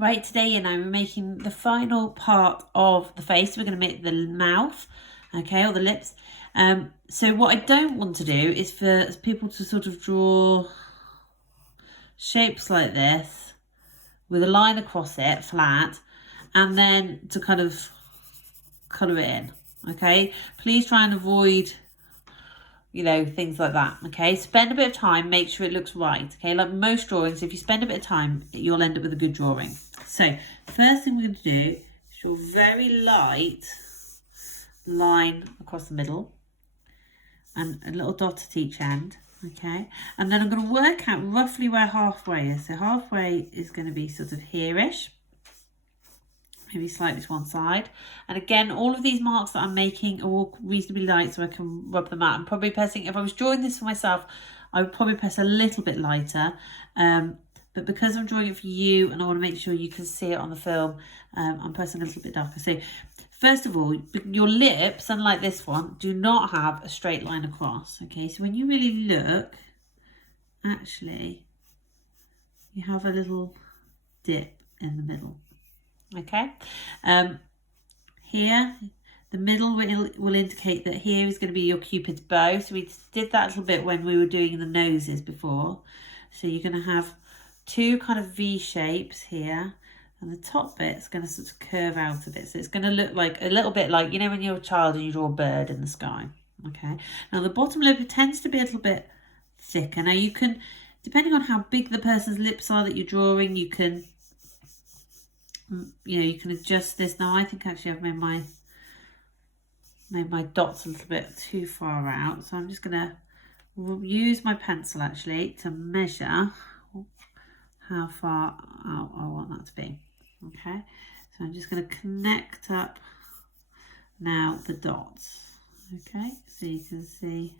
Right, today, you know, we're making the final part of the face. We're going to make the mouth, okay, or the lips. So what I don't want to do is for people to sort of draw shapes like this with a line across it, flat, and then to kind of colour it in, okay? Please try and avoid, you know, things like that, okay? Spend a bit of time, make sure it looks right, okay? Like most drawings, if you spend a bit of time, you'll end up with a good drawing. So, first thing we're going to do is draw a very light line across the middle and a little dot at each end, okay? And then I'm going to work out roughly where halfway is. So halfway is going to be sort of here-ish, maybe slightly to one side. And again, all of these marks that I'm making are all reasonably light so I can rub them out. I'm probably pressing, if I was drawing this for myself, I would probably press a little bit lighter. But because I'm drawing it for you and I want to make sure you can see it on the film, I'm pressing a little bit darker. So first of all, your lips, unlike this one, do not have a straight line across. Okay, so when you really look, actually, you have a little dip in the middle. Okay, here the middle will indicate that here is going to be your Cupid's bow. So we did that a little bit when we were doing the noses before. So you're going to have two kind of V shapes here, and the top bit's going to sort of curve out a bit. So it's going to look like a little bit like, you know, when you're a child and you draw a bird in the sky. Okay, now the bottom lip tends to be a little bit thicker. Now you can, depending on how big the person's lips are that you're drawing, you can, you know, you can adjust this. Now I think actually I've made my dots a little bit too far out, so I'm just going to use my pencil actually to measure how far out I want that to be. Okay, so I'm just going to connect up now the dots. Okay, so you can see,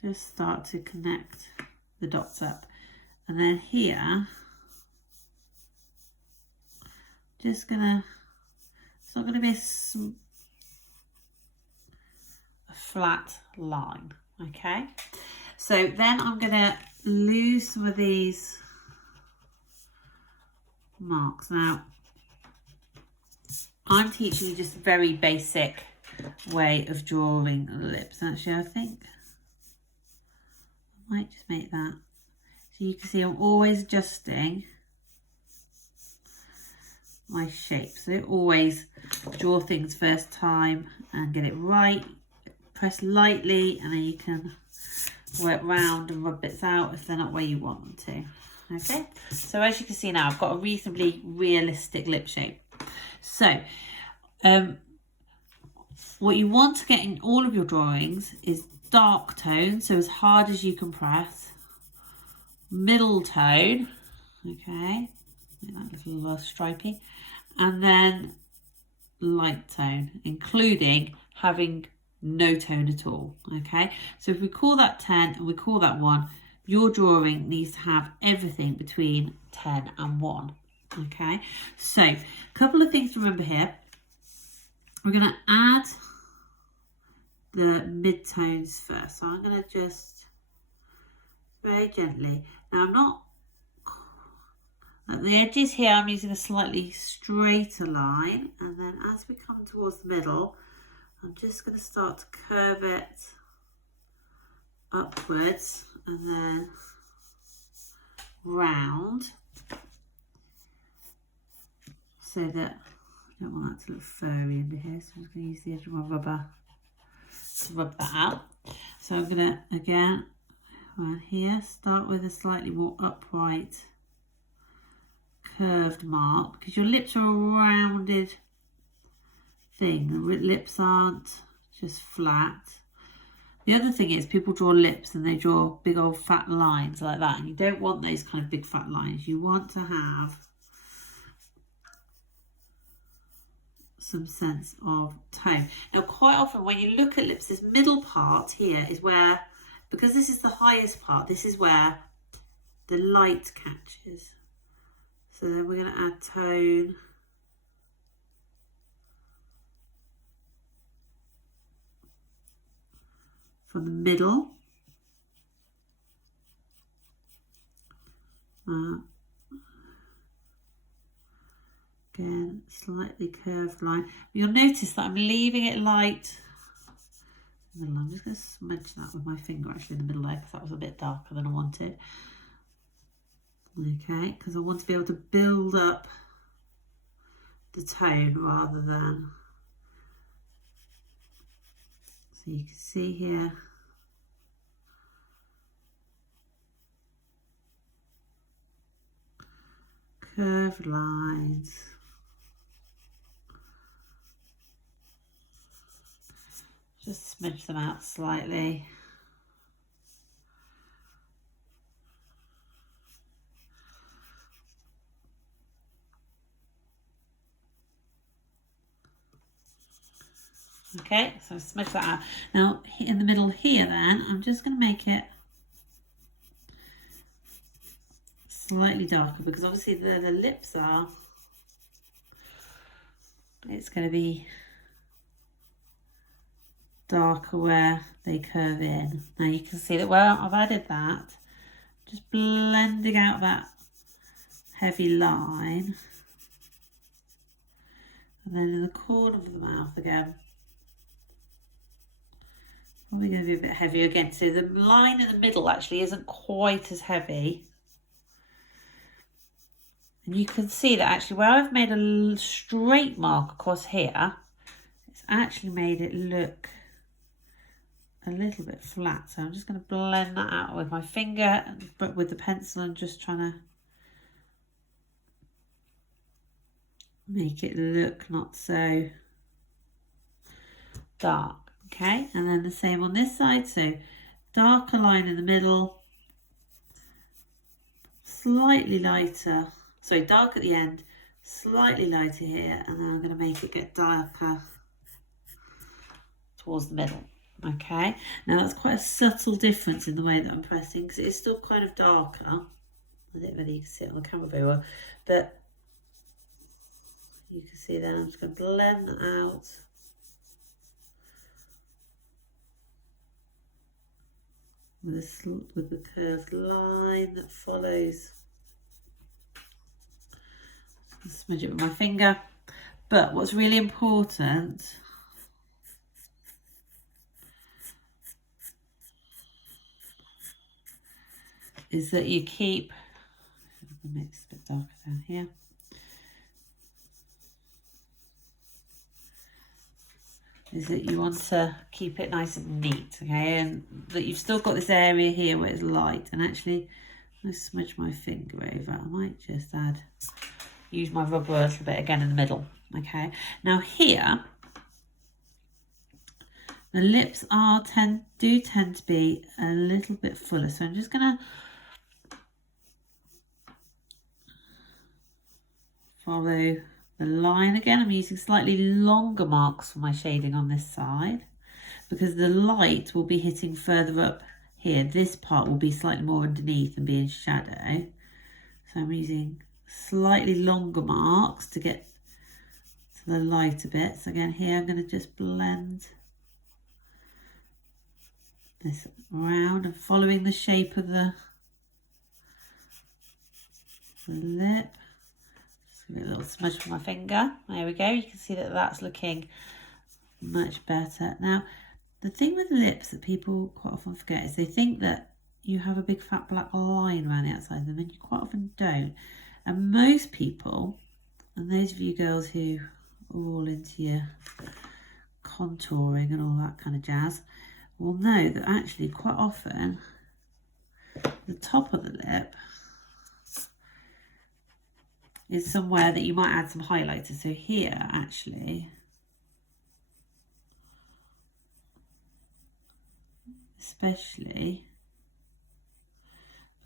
just start to connect the dots up, and then here just gonna, it's not going to be a flat line. Okay, so then I'm going to lose some of these marks. Now I'm teaching you just a very basic way of drawing the lips. Actually, I think I might just make that so you can see I'm always adjusting my shape. So always draw things first time and get it right. Press lightly and then you can work round and rub bits out if they're not where you want them to. Okay, so as you can see now, I've got a reasonably realistic lip shape. So what you want to get in all of your drawings is dark tone, so as hard as you can press, middle tone, okay, that little stripy, and then light tone, including having no tone at all. Okay, so if we call that 10 and we call that 1, your drawing needs to have everything between 10 and 1. Okay, so a couple of things to remember here. We're going to add the mid-tones first, so I'm going to just very gently, now I'm not at the edges here, I'm using a slightly straighter line, and then as we come towards the middle, I'm just going to start to curve it upwards and then round, so that I don't want that to look furry under here, so I'm just going to use the edge of my rubber to rub that out. So I'm going to, again, around here, start with a slightly more upright curved mark, because your lips are a rounded thing. The lips aren't just flat. The other thing is people draw lips and they draw big old fat lines like that, and you don't want those kind of big fat lines. You want to have some sense of tone. Now quite often when you look at lips, this middle part here is where, because this is the highest part, this is where the light catches. So then we're going to add tone from the middle, slightly curved line. You'll notice that I'm leaving it light. I'm just going to smudge that with my finger actually in the middle there, because that was a bit darker than I wanted. Okay, because I want to be able to build up the tone rather than, so you can see here, curved lines. Just smudge them out slightly. Okay, so smudge that out. Now in the middle here then, I'm just going to make it slightly darker, because obviously the lips are, it's going to be darker where they curve in. Now you can see that where I've added that, just blending out that heavy line, and then in the corner of the mouth again, probably going to be a bit heavier again. So the line in the middle actually isn't quite as heavy. And you can see that actually where I've made a straight mark across here, it's actually made it look a little bit flat. So I'm just going to blend that out with my finger, but with the pencil, and just trying to make it look not so dark. Okay, and then the same on this side. So darker line in the middle, slightly lighter, sorry, dark at the end, slightly lighter here, and then I'm going to make it get darker towards the middle. Okay, now that's quite a subtle difference in the way that I'm pressing, because it's still kind of darker. I don't know whether you can see it on the camera very well, but you can see then I'm just going to blend that out. With the curved line that follows. Smudge it with my finger. But what's really important is that you keep, make this a bit darker down here. Is that you want to keep it nice and neat, okay? And that you've still got this area here where it's light. And actually, I smudge my finger over. I might just use my rubber a little bit again in the middle, okay? Now here, the lips do tend to be a little bit fuller. So I'm just going to follow the line again. I'm using slightly longer marks for my shading on this side, because the light will be hitting further up here. This part will be slightly more underneath and be in shadow. So I'm using slightly longer marks to get to the lighter bits. Again, here I'm going to just blend this around and following the shape of the lip. Give it a little smudge with my finger. There we go. You can see that that's looking much better. Now, the thing with lips that people quite often forget is they think that you have a big fat black line around the outside of them, and you quite often don't. And most people, and those of you girls who are all into your contouring and all that kind of jazz, will know that actually quite often the top of the lip is somewhere that you might add some highlighter. So here, actually, especially,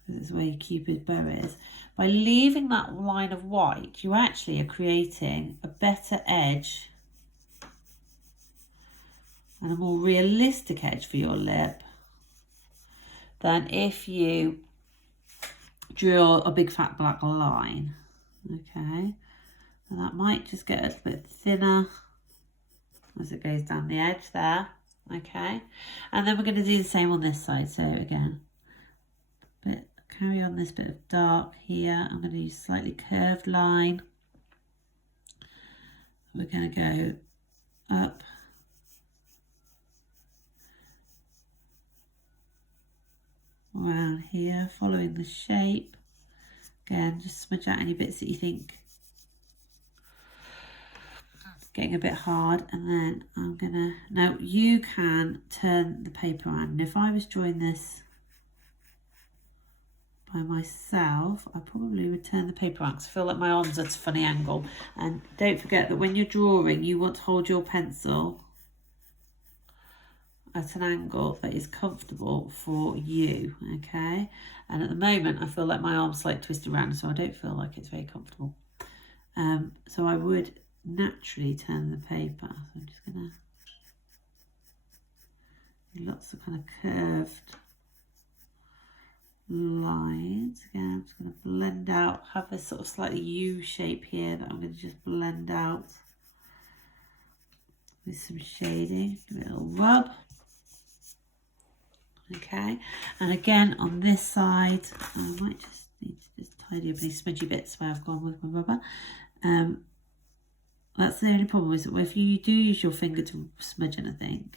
because it's where your Cupid bow is, by leaving that line of white, you actually are creating a better edge and a more realistic edge for your lip than if you drew a big fat black line. Okay, and that might just get a little bit thinner as it goes down the edge there. Okay, and then we're going to do the same on this side. So again, carry on this bit of dark here. I'm going to use slightly curved line we're going to go up around here, following the shape. Again, just smudge out any bits that you think getting a bit hard, and then I'm gonna, now you can turn the paper around, and if I was drawing this by myself, I probably would turn the paper around because I feel like my arm's at a funny angle. And don't forget that when you're drawing, you want to hold your pencil at an angle that is comfortable for you, okay? And at the moment, I feel like my arm's slightly twisted around, so I don't feel like it's very comfortable. So I would naturally turn the paper. So I'm just gonna do lots of kind of curved lines. Again, I'm just gonna blend out, have this sort of slightly U shape here that I'm gonna just blend out with some shading, give it a little rub. Okay, and again on this side, I might just need to just tidy up any smudgy bits where I've gone with my rubber. That's the only problem, is that if you do use your finger to smudge anything,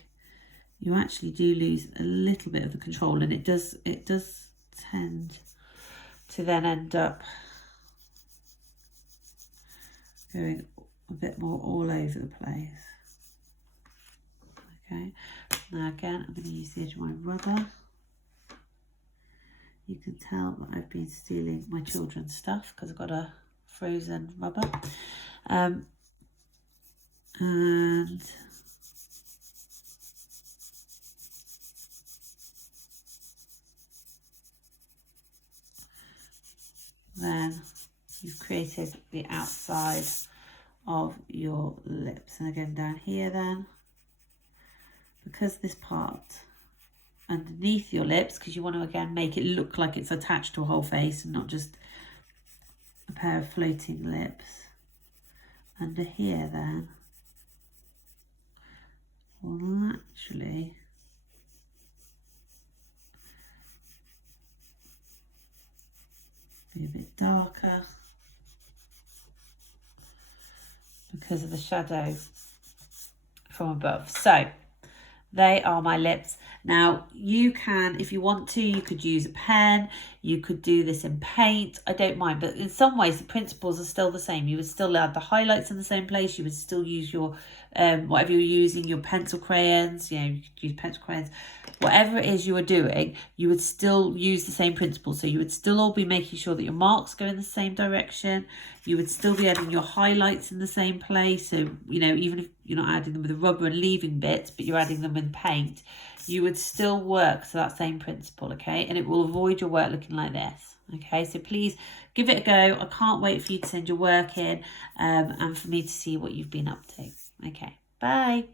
you actually do lose a little bit of the control, and it does tend to then end up going a bit more all over the place. Okay, now again, I'm going to use the edge of my rubber. You can tell that I've been stealing my children's stuff because I've got a frozen rubber. And then you've created the outside of your lips. And again down here then, because this part underneath your lips, because you want to again make it look like it's attached to a whole face and not just a pair of floating lips, under here then will actually be a bit darker because of the shadow from above. So they are my lips. Now you can, if you want to, you could use a pen, you could do this in paint, I don't mind, but in some ways the principles are still the same. You would still add the highlights in the same place, you would still use your whatever you're using, your pencil crayons, you know, you could use pencil crayons, whatever it is you are doing, you would still use the same principles. So you would still all be making sure that your marks go in the same direction, you would still be adding your highlights in the same place. So, you know, even if you're not adding them with a rubber and leaving bits, but you're adding them in paint, you would still work to that same principle, okay? And it will avoid your work looking like this, okay? So please give it a go. I can't wait for you to send your work in and for me to see what you've been up to. Okay, bye.